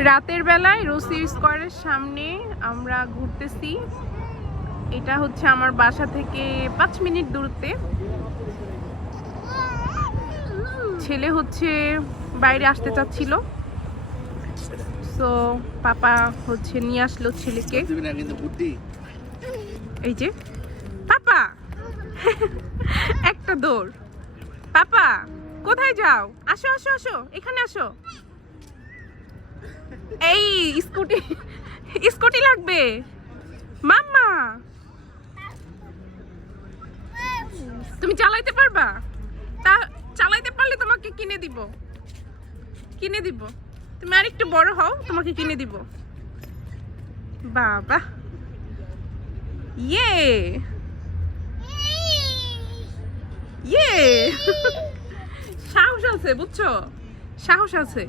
রাতের বেলায় রসি স্কয়ারের সামনে আমরা ঘুরতেছি। এটা হচ্ছে আমার বাসা থেকে 5 মিনিট দূরত্বে। ছেলে হচ্ছে বাইরে আসতে চাচ্ছিল, সো পাপা হচ্ছে নিয়ে আসলো ছেলেকে। এই যে পাপা একটা দৌড়। পাপা কোথায় যাও? আসো আসো আসো, এখানে আসো। এই স্কুটি স্কুটি লাগবে মাম্মা। তুমি চালাইতে পারবা? তা চালাইতে পারলে তোমাকে কিনে দিব, কিনে দিব। তুমি আর একটু বড় হও, তোমাকে কিনে দিব। বাবা, ইয়ে ইয়ে সাহস আছে, বুঝছো? সাহস আছে।